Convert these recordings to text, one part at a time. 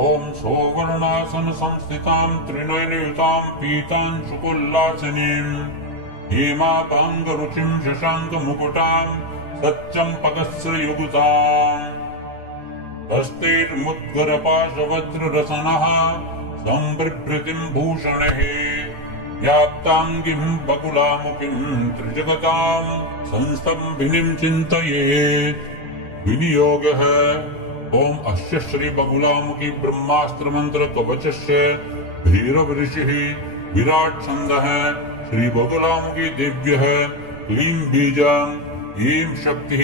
ॐ सौवर्णासन संस्थितां त्रिनयनयुतां पीतांशुकोल्लासिनीं हेमापाङ्गरुचिं शशाङ्कमुकुटां सच्चम्पकस्रयुगुताम् हस्तैर्मुद्गरपाशवज्ररसनः सम्बिभ्रतिं भूषणैः व्याप्ताङ्गिं बकुलामुखीं त्रिजगतां संस्तम्भिनीं चिन्तयेत्। विनियोगः। ओम अस्य श्री बकुलामुखी ब्रह्मास्त्र मंत्र कवचस्य भैरव ऋषिः विराट छन्दः श्री बकुलामुखी देव्यः क्लीं बीजं ऐं शक्तिः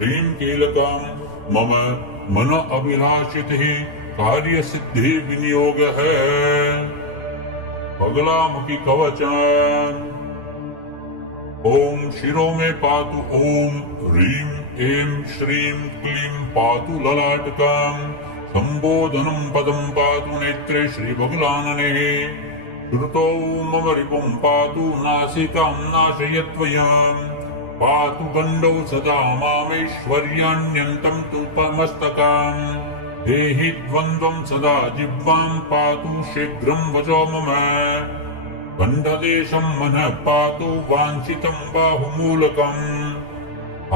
ह्रीं कीलकं मम मन अभिलाषितः कार्यसिद्धि विनियोगः। बकुलामुखी कवचम्। ओम शिरो में पातु ओम ह्रीं ऐं श्रीं क्लीं पातु ललाटकं संबोधनं पदं पातु नेत्रे श्रीबकुलानने श्रुतौ मम रिपुं पातु नासिकां नाशयत्वयं पातु गण्डौ सदा मामेश्वर्याण्यन्तं तु मस्तकं देहि द्वन्द्वं सदा जिह्वां पातु शीघ्रं वचो मम गण्डदेशं मनः पातु वाञ्छितं बाहुमूलकम्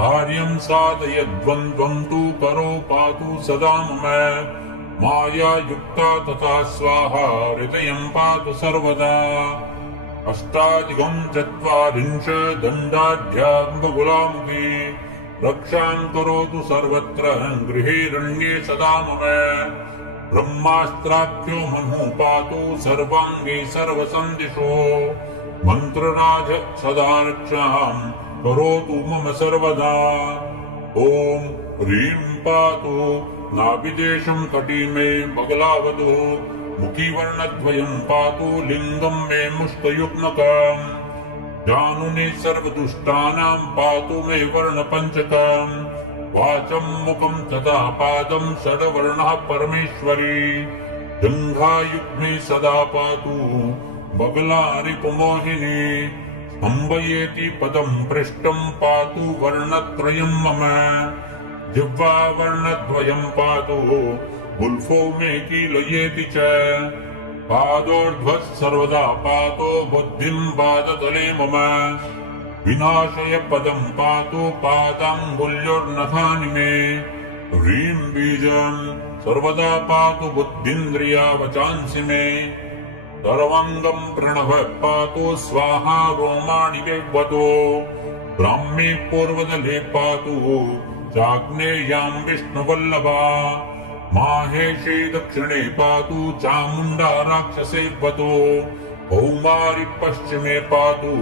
आर्यं साधयद्वन्द्वं तु करो पातु सदा मम मायायुक्ता तथा स्वाहा हृदयं पातु सर्वदा अष्टाधिकं चत्वारिंश दण्डाढ्यां बकुलामुखी रक्षां करोतु सर्वत्र गृहे रण्ये सदा मम ब्रह्मास्त्राभ्यो मनु पातु सर्वाङ्गे सर्वसन्दिशो मन्त्रराज सदा रक्षां करोतु मम सर्वदा। ओम ह्रीं पातु नाभिदेशं कटी मे बगलावतु मुखीवर्णद्वयं पातु लिङ्गं मे मुष्टयुग्मकं जानुने सर्वदुष्टानां पातु मे वर्णपञ्चकं वाचं मुखं तथा पादं षड्वर्णः परमेश्वरी जङ्घायुग्मे सदा पातु बगला रिपुमोहिनी स्तम्भयेति पदं पृष्ठं पातु वर्णत्रयं मम जिह्वा वर्णद्वयं पातु गुल्फो मे कीलयेति च पादोर्ध्वः सर्वदा पातु बुद्धिं पादतले मम विनाशय पदं पातु पादाङ्गुल्योर्नखानि मे ह्रीं बीजं सर्वदा पातु बुद्धिन्द्रिया वचांसि मे सर्वाङ्गं प्रणव पातु स्वाहा रोमाणि वेवतो ब्राह्मी पूर्वदले पातु चाग्नेयां विष्णुवल्लभा माहेशी दक्षिणे पातु चामुण्डा राक्षसेवतो कौमारी पश्चिमे पातु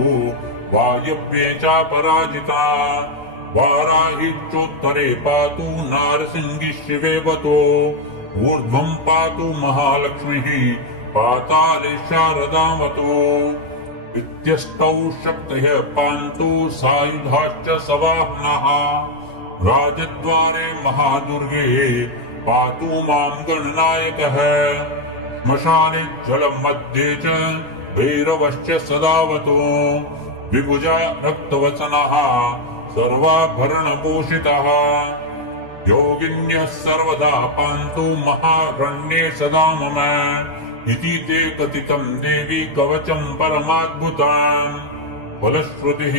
वायव्ये चापराजिता वाराही चोत्तरे पातु नारसिंही शिवेवतो ऊर्ध्वं पातु महालक्ष्मीः पाताले शारदावतो इत्यष्टौ शक्तयः पान्तु सायुधाश्च सवाहनाः राजद्वारे महादुर्गे पातु मां गणनायकः श्मशाने जलं मध्ये च भैरवश्च सदावतो विभुजा रक्तवचनः सर्वाभरणभूषितः योगिन्यः सर्वदा पान्तु महारण्ये सदा मम इति ते कथितं देवी कवचं परमाद्भुतम्। फलश्रुतिः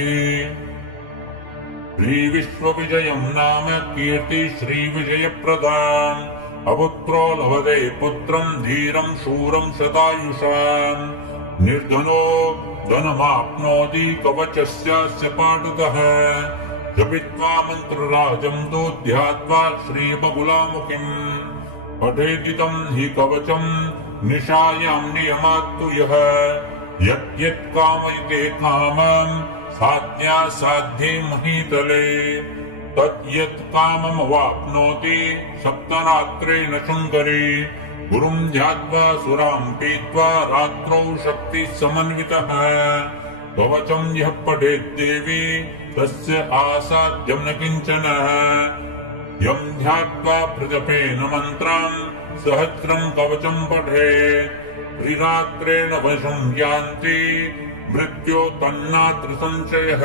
श्रीविश्वविजयं नाम कीर्ति श्रीविजयप्रदाम् अपुत्रो लभते पुत्रं धीरं शूरं शतायुषाम् निर्धनो धनमाप्नोति कवचस्यास्य पाठतः जपित्वा मन्त्रराजं तु ध्यात्वा श्रीबकुलामुखीं पठेदितं हि कवचं निशायां नियमात्तु यः यत् कामयते कामं साध्यासाध्ये महीतले तद्यत् काममवाप्नोति सप्तरात्रेण शङ्करी गुरुं ध्यात्वा सुरां पीत्वा रात्रौ शक्तिः समन्वितः कवचं यः पठेत् देवी तस्य आसाध्यं न किञ्चन यं ध्यात्वा प्रजपेन मन्त्रं सहस्रं कवचं पठेत् त्रिरात्रेण वशं यान्ति मृत्यो तन्नात्र संशयः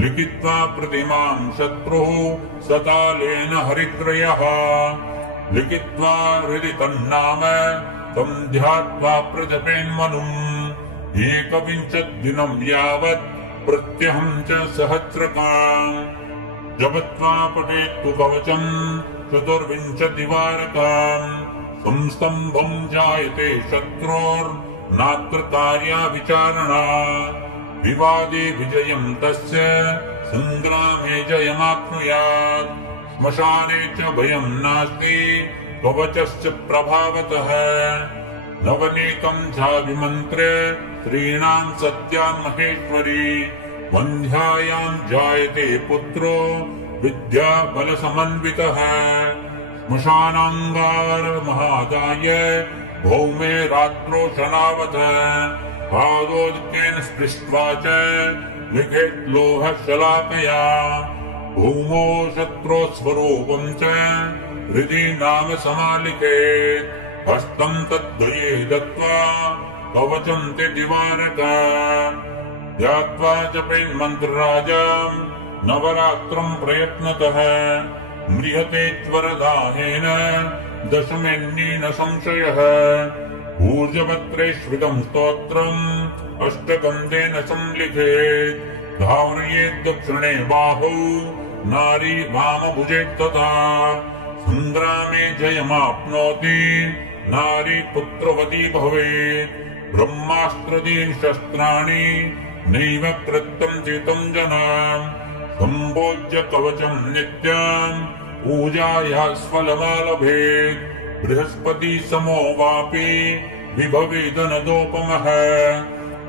लिखित्वा प्रतिमां शत्रुः सतालेन हरित्रयः लिखित्वा हृदि तन्नाम तं ध्यात्वा प्रजपेन्मनुम् एकविंशतिदिनं यावत् प्रत्यहं च सहस्रकाम् जपत्वा पठेत्तु कवचम् चतुर्विंशतिवारकाम् संस्तम्भं जायते शत्रोर्नात्र कार्या विचारणा विवादे विजयं तस्य संग्रामे जयमाप्नुयात् श्मशाने च भयं नास्ति कवचस्य प्रभावतः नवनीतं झाविमन्त्रे स्त्रीणां सत्यां महेश्वरी वन्ध्यायां जायते पुत्रो विद्या बलसमन्वितः श्मशानाङ्गारमहादाय भौमे रात्रो शनावत पादोदकेन स्पृष्ट्वा च लिखेत् लोहशलाकया भूमो शत्रो स्वरूपं च हृदि नाम समालिखेत् हस्तं तद्वये दत्त्वा कवचं ते दिवारका ध्यात्वा जपेन्मन्त्रराजं नवरात्रं प्रयत्नतः म्रियते त्वरदाहेन दशमेऽन्येन संशयः ऊर्जपत्रेष्विदं स्तोत्रम् अष्टगन्धेन संलिखेत् धारयेत् दक्षिणे बाहौ नारी वामभुजेत्तथा संग्रामे जयमाप्नोति नारी पुत्रवती भवेत् ब्रह्मास्त्रदीनि शस्त्राणि नैव कृतं चितं जनाम् सम्भोज्य कवचं नित्यम् पूजाया स्फलमालभेत् बृहस्पति समो वापि विभवेदनदोपमः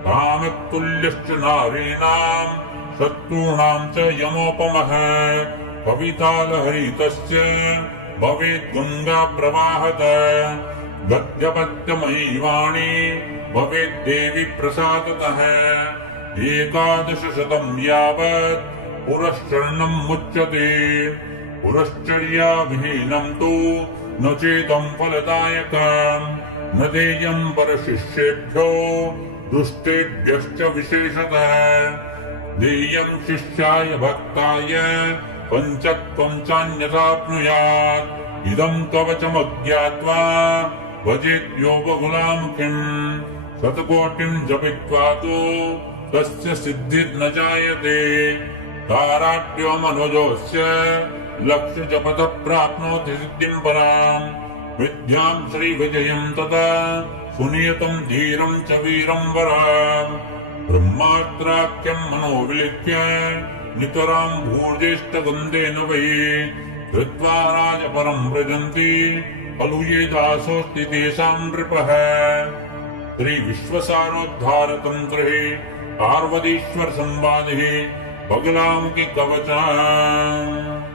कामतुल्यश्च नारीणां शत्रूणां च यमोपमः कवितालहरितस्य भवेत् गङ्गा प्रवाहत गद्यपद्यमयी वाणी भवेत् देवी प्रसादतः 1100 यावत् पुरश्चरणं मुच्यते पुरश्चर्याविहीनं तु न चेदं फलदायकम् न देयं परशिष्येभ्यो दुष्टेभ्यश्च विशेषतः देयं शिष्याय भक्ताय पञ्चत्वं चान्यथाप्नुयात् इदं कवचमज्ञात्वा भजेद्यो बहुलामुखिम् शतकोटिं जपित्वा तु तस्य सिद्धिर्न जायते ताराट्यो मनोजोऽस्य लक्ष्यजपतः प्राप्नोति सिद्धिं पराम् विद्यां श्रीविजयं तथा सुनियतं धीरं च वीरं वराम् ब्रह्मास्त्राख्यं मनोविलिख्य नितरां भूर्जेष्टगन्धेन वै कृत्वा राजपरं व्रजन्ति खलु ये दासोऽस्ति तेषां नृपः श्रीविश्वसारोद्धारतन्त्रे पार्वतीश्वर संवादे बगलामुखी कवचम्।